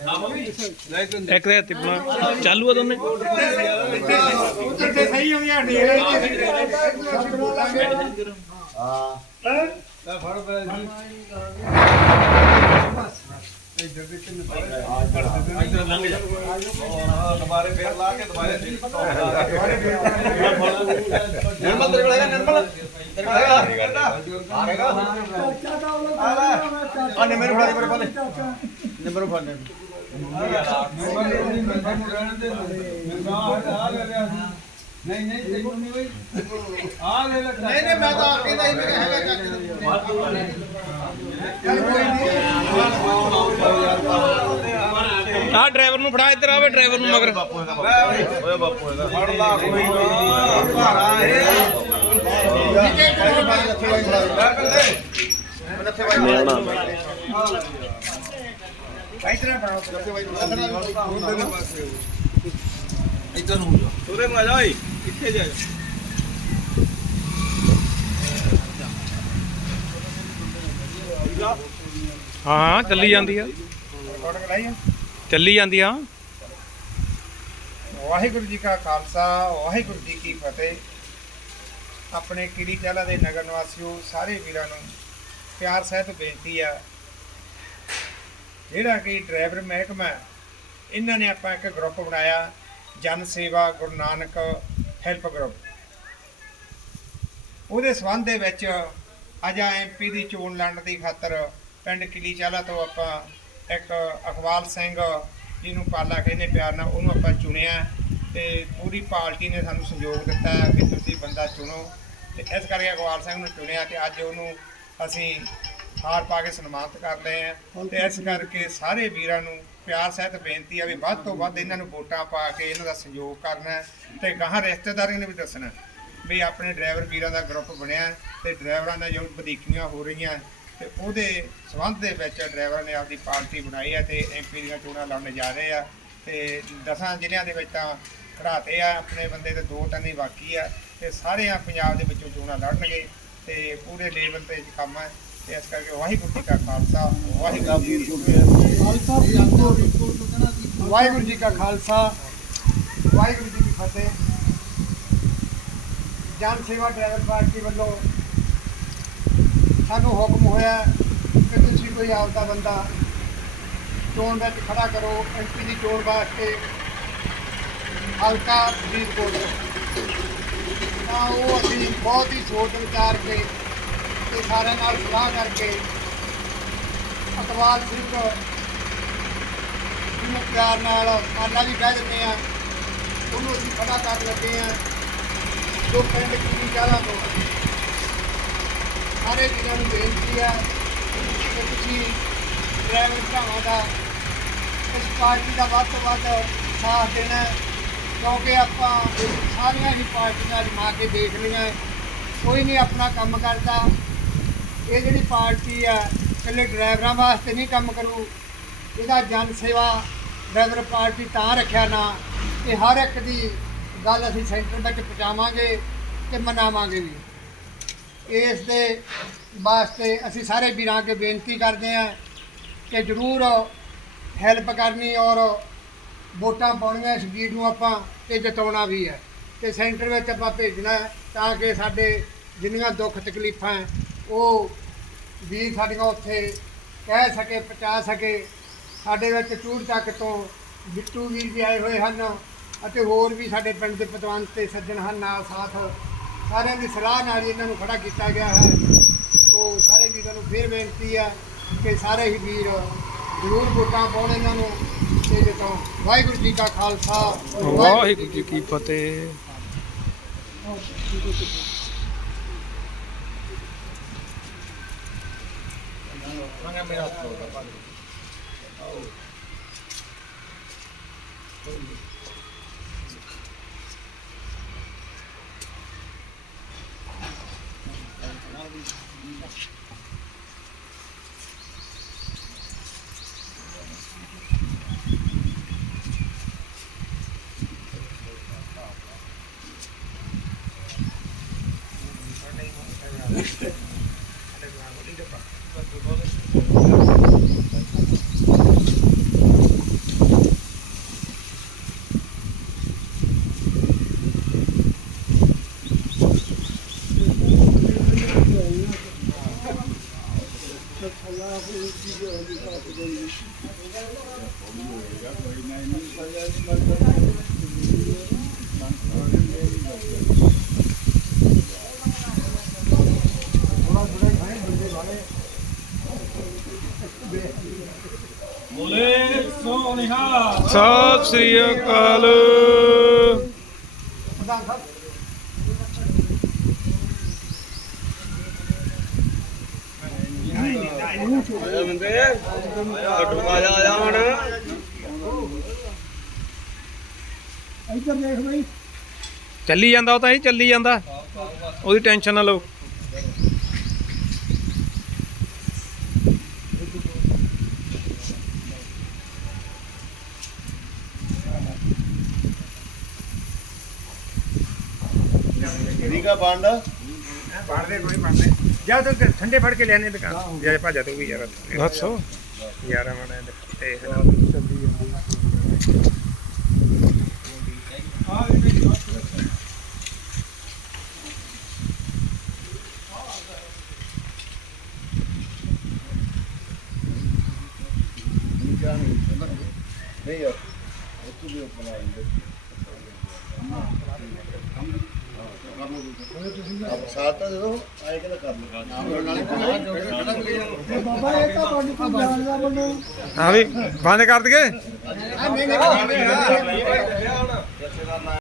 ਇੱਕ ਦੇ ਹੱਥੀ ਬਣਾ। ਚਾਲੂ ਆ ਦੋਨੇ? ਉੱਧਰ ਤੇ ਸਹੀ ਹੋ ਗਿਆ ਦੁਬਾਰੇ ਫੇਰ ਲਾ ਕੇ ਦੁਬਾਰੇ ਨਿਰਮਲ ਤੇਰੇ ਕੋਲ ਹੈਗਾ ਨਿਰਮਲ ਤੇਰੇ ਕੋਲ ਹੈਗਾ ਆਏਗਾ ਆ ਨਿਮਰ ਫੜਾ ਦੇ ਮੇਰੇ ਕੋਲ ਨਿਮਰ ਫੜਾ। ਦੇ ਨਹੀਂ ਨਹੀਂ ਤੈਨੂੰ ਨਹੀਂ ਬਈ ਆ ਲੈ ਲੈ ਨਹੀਂ ਨਹੀਂ ਮੈਂ ਤਾਂ ਕਹਿੰਦਾ ਹੀ ਮੈਂ ਹੈਗਾ ਚਾਚੇ ਆਹ ਡਰਾਈਵਰ ਨੂੰ ਫੜਾ ਇੱਧਰ ਆਵੇ ਡਰਾਈਵਰ ਨੂੰ ਮਗਰ। ਓਏ ਬਾਪੂ ਇਹਦਾ ਫੜ ਲਾ ਕੋਈ ਨਾ। ਭਾਰਾ ਇਹ। ਇੱਧਰ ਨੂੰ ਜਾ ਉਹਦੇ ਨੂੰ ਆ ਜਾ ਓਏ ਕਿੱਥੇ ਜਾ ਹਾਂ, ਚੱਲੀ ਜਾਂਦੀ ਆ। ਚੱਲੀ ਜਾਂਦੀ ਆ। ਵਾਹਿਗੁਰੂ ਜੀ ਕਾ ਖਾਲਸਾ, ਵਾਹਿਗੁਰੂ ਜੀ ਕੀ ਫਤਿਹ। ਆਪਣੇ ਕਿੜੀ ਚਾਲਾ ਦੇ ਨਗਰ ਨਿਵਾਸੀਓ, ਸਾਰੇ ਵੀਰਾਂ ਨੂੰ ਪਿਆਰ ਸਹਿਤ ਬੇਨਤੀ ਆ ਜਿਹੜਾ ਕਿ ਡਰਾਈਵਰ ਮਹਿਕਮਾ ਇਹਨਾਂ ਨੇ ਆਪਾਂ ਇੱਕ ਗਰੁੱਪ ਬਣਾਇਆ, ਜਨ ਸੇਵਾ ਗੁਰੂ ਨਾਨਕ ਹੈਲਪ ਗਰੁੱਪ ਉਹਦੇ ਸੰਬੰਧ ਦੇ ਵਿੱਚ ਅੱਜ ਐਮਪੀ ਦੀ ਚੋਣ ਲੜਨ ਦੀ ਖਾਤਰ ਪਿੰਡ ਕਿਲੀ ਚਾਲਾ ਤੋਂ ਆਪਾਂ ਇੱਕ ਅਖਵਾਲ ਸਿੰਘ ਜਿਹਨੂੰ ਪਾਲਾ ਕਹਿੰਦੇ ਪਿਆਰ ਨਾਲ, ਉਹਨੂੰ ਆਪਾਂ ਚੁਣਿਆ ਤੇ ਪੂਰੀ ਪਾਰਟੀ ਨੇ ਸਾਨੂੰ ਸਹਿਯੋਗ ਦਿੱਤਾ ਕਿ ਤੁਸੀਂ ਬੰਦਾ ਚੁਣੋ। ਤੇ ਇਸ ਕਰਕੇ ਅਖਵਾਲ ਸਿੰਘ ਨੂੰ ਚੁਣਿਆ ਤੇ ਅੱਜ ਉਹਨੂੰ ਅਸੀਂ ਹਾਰ ਪਾ ਕੇ ਸਨਮਾਨਿਤ ਕਰ ਲਏ ਆ। ਤੇ ਇਸ ਕਰਕੇ ਸਾਰੇ ਵੀਰਾਂ ਨੂੰ ਪਿਆਰ, ਸਹਿਤ, ਬੇਨਤੀ ਆ ਵੀ ਵੱਧ ਤੋਂ ਵੱਧ ਇਹਨਾਂ ਨੂੰ ਵੋਟਾਂ ਪਾ ਕੇ ਇਹਨਾਂ ਦਾ ਸਹਿਯੋਗ ਕਰਨਾ ਹੈ ਤੇ ਗਾਹਾਂ ਰਿਸ਼ਤੇਦਾਰੀਆਂ ਨੂੰ ਵੀ ਦੱਸਣਾ ਵੀ ਆਪਣੇ ਡਰਾਈਵਰ ਵੀਰਾਂ ਦਾ ਗਰੁੱਪ ਬਣਿਆ ਤੇ ਡਰਾਈਵਰਾਂ ਦਾ ਜੋ ਵਧੀਕੀਆਂ ਹੋ ਰਹੀਆਂ ਤੇ ਉਹਦੇ ਸੰਬੰਧ ਦੇ ਵਿੱਚ ਡਰਾਈਵਰਾਂ ਨੇ ਆਪਦੀ ਪਾਰਟੀ ਬਣਾਈ ਹੈ ਤੇ ਐਮਪੀ ਦੀਆਂ ਚੋਣਾਂ ਲੜਨ ਜਾ ਰਹੇ ਆ। ਤੇ ਦਸਾਂ ਜ਼ਿਲ੍ਹਿਆਂ ਦੇ ਵਿੱਚ ਤਾਂ ਖੜਾਤੇ ਆ ਆਪਣੇ ਬੰਦੇ ਤੇ ਦੋ ਤਿੰਨ ਹੀ ਬਾਕੀ ਆ ਤੇ ਸਾਰੇ ਆ ਪੰਜਾਬ ਦੇ ਵਿੱਚੋਂ ਚੋਣਾਂ ਲੜਨਗੇ ਤੇ ਪੂਰੇ ਲੈਵਲ ਤੇ ਕੰਮ ਹੈ। ਤੇ ਇਸ ਕਰਕੇ ਵਾਹਿਗੁਰੂ ਜੀ ਕਾ ਖਾਲਸਾ ਵਾਹਿਗੁਰੂ ਜੀ ਕੀ ਫਤਿਹ। ਵਾਹਿਗੁਰੂ ਜੀ ਕਾ ਖਾਲਸਾ ਵਾਹਿਗੁਰੂ ਜੀ ਕੀ ਫਤਿਹ। ਜਨ ਸੇਵਾ ਡਰਾਈਵਰ ਪਾਰਟੀ ਵੱਲੋਂ ਸਾਨੂੰ ਹੁਕਮ ਹੋਇਆ ਕਿ ਤੁਸੀਂ ਕੋਈ ਆਪਦਾ ਬੰਦਾ ਚੋਣ ਵਿੱਚ ਖੜਾ ਕਰੋ ਐਮਪੀ ਦੀ ਚੋਣ ਵਾਸਤੇ ਹਲਕਾ ਫਰੀਦਕੋਟ। ਤਾਂ ਉਹ ਅਸੀਂ ਬਹੁਤ ਹੀ ਸੋਚ ਵਿਚਾਰ ਕੇ ਤੇ ਸਾਰਿਆਂ ਨਾਲ ਸਲਾਹ ਕਰਕੇ ਅਕਵਾਲ ਸਿੰਘ ਨੂੰ ਪਿਆਰ ਨਾਲ ਆਲਾ ਵੀ ਕਹਿ ਦਿੰਦੇ ਆ ਉਹਨੂੰ ਅਸੀਂ ਖੜਾ ਕਰ ਲੱਗੇ ਆ ਜੋ ਪਿੰਡ ਕੀ ਜਗ੍ਹਾ ਤੋਂ ਸਾਰੇ ਵੀਰਾਂ ਨੂੰ ਬੇਨਤੀ ਹੈ ਕਿ ਤੁਸੀਂ ਡਰਾਈਵਰ ਭਰਾਵਾਂ ਦਾ ਇਸ ਪਾਰਟੀ ਦਾ ਵੱਧ ਤੋਂ ਵੱਧ ਸਾਥ ਦੇਣਾ ਕਿਉਂਕਿ ਆਪਾਂ ਸਾਰੀਆਂ ਹੀ ਪਾਰਟੀਆਂ ਅਜਮਾ ਕੇ ਦੇਖ ਲਈਆਂ ਕੋਈ ਨਹੀਂ ਆਪਣਾ ਕੰਮ ਕਰਦਾ। ਇਹ ਜਿਹੜੀ ਪਾਰਟੀ ਹੈ ਇਕੱਲੇ ਡਰਾਈਵਰਾਂ ਵਾਸਤੇ ਨਹੀਂ ਕੰਮ ਕਰੂ। ਇਹਦਾ ਜਨ ਸੇਵਾ ਡਰਾਈਵਰ ਪਾਰਟੀ ਤਾਂ ਰੱਖਿਆ ਨਾ, ਕਿ ਹਰ ਇੱਕ ਦੀ ਗੱਲ ਅਸੀਂ ਸੈਂਟਰ ਵਿੱਚ ਪਹੁੰਚਾਵਾਂਗੇ ਤੇ ਮਨਾਵਾਂਗੇ ਵੀ। ਇਸ ਦੇ ਵਾਸਤੇ ਅਸੀਂ ਸਾਰੇ ਵੀਰਾਂ ਅੱਗੇ ਬੇਨਤੀ ਕਰਦੇ ਹਾਂ ਕਿ ਜਰੂਰ ਹੈਲਪ ਕਰਨੀ ਔਰ ਵੋਟਾਂ ਪਾਉਣੀਆਂ ਇਸ ਵੀਰ ਨੂੰ ਆਪਾਂ ਤੇ ਜਿਤਾਉਣਾ ਵੀ ਹੈ। ਤੇ ਸੈਂਟਰ ਵਿੱਚ ਆਪਾਂ ਭੇਜਣਾ ਤਾਂ ਕਿ ਸਾਡੇ ਜਿੰਨੀਆਂ ਦੁੱਖ ਤਕਲੀਫਾਂ ਉਹ ਵੀਰ ਸਾਡੀਆਂ ਉੱਥੇ ਕਹਿ ਸਕੇ, ਪਹੁੰਚਾ ਸਕੇ। ਸਾਡੇ ਵਿੱਚ ਚੂੜ ਚੱਕ ਤੋਂ ਬਿੱਟੂ ਵੀਰ ਵੀ ਆਏ ਹੋਏ ਹਨ ਅਤੇ ਹੋਰ ਵੀ ਸਾਡੇ ਪਿੰਡ ਦੇ ਪਤਵੰਤ ਤੇ ਸੱਜਣ ਹਨ ਨਾਲ ਸਾਥ। ਸਾਰਿਆਂ ਦੀ ਸਲਾਹ ਨਾਲ ਹੀ ਇਹਨਾਂ ਨੂੰ ਖੜਾ ਕੀਤਾ ਗਿਆ ਹੈ। ਸੋ ਸਾਰੇ ਵੀਰਾਂ ਨੂੰ ਫੇਰ ਬੇਨਤੀ ਹੈ ਕਿ ਸਾਰੇ ਹੀ ਵੀਰ ਜ਼ਰੂਰ ਵੋਟਾਂ ਪਾਉਣ ਇਹਨਾਂ ਨੂੰ। ਤੇ ਜਿਤਾਉ ਵਾਹਿਗੁਰੂ ਜੀ ਕਾ ਖਾਲਸਾ, ਵਾਹਿਗੁਰੂ ਜੀ ਕੀ ਫਤਿਹ। não é melhor kapag. Sat Sri ਅਕਾਲ। ਜਾ ਆ ਜਾ ਹੁਣ। ਇੱਧਰ ਦੇਖ ਬਈ? ਚੱਲੀ ਜਾਂਦਾ ਉਹ ਤਾਂ ਹੀ ਚੱਲੀ ਜਾਂਦਾ। ਉਹਦੀ ਟੈਨਸ਼ਨ ਨਾ ਲਓ। ਆ ਬੰਡ। ਪੜਦੇ ਕੋਈ ਪੜਦੇ ਜਾ ਤੂੰ ਠੰਡੇ ਫੜ ਕੇ ਲੈਣੇ ਦੁਕਾਨ। ਜਾ ਭਾਜਾ ਤੂੰ ਵੀ ਯਾਰ। ਦੱਸੋ। ਯਾਰ ਮਨੇ ਤੇ ਨਹੀਂ ਯਾਰ ਇੱਥੇ ਵੀ ਆਪਣਾ ਆਪ ਸਾਥ ਤਾਂ ਦੇ ਆਏ ਕਿਹਦਾ ਕਰ ਲਓ ਬਾਬਾ ਇਹ ਤਾਂ ਤੁਹਾਡੀ ਕੋਈ ਜਾਣ ਬੰਦਾ ਹਾਂ ਵੀ, ਬੰਦ ਕਰ ਦਈਏ। ਨਹੀਂ ਨਹੀਂ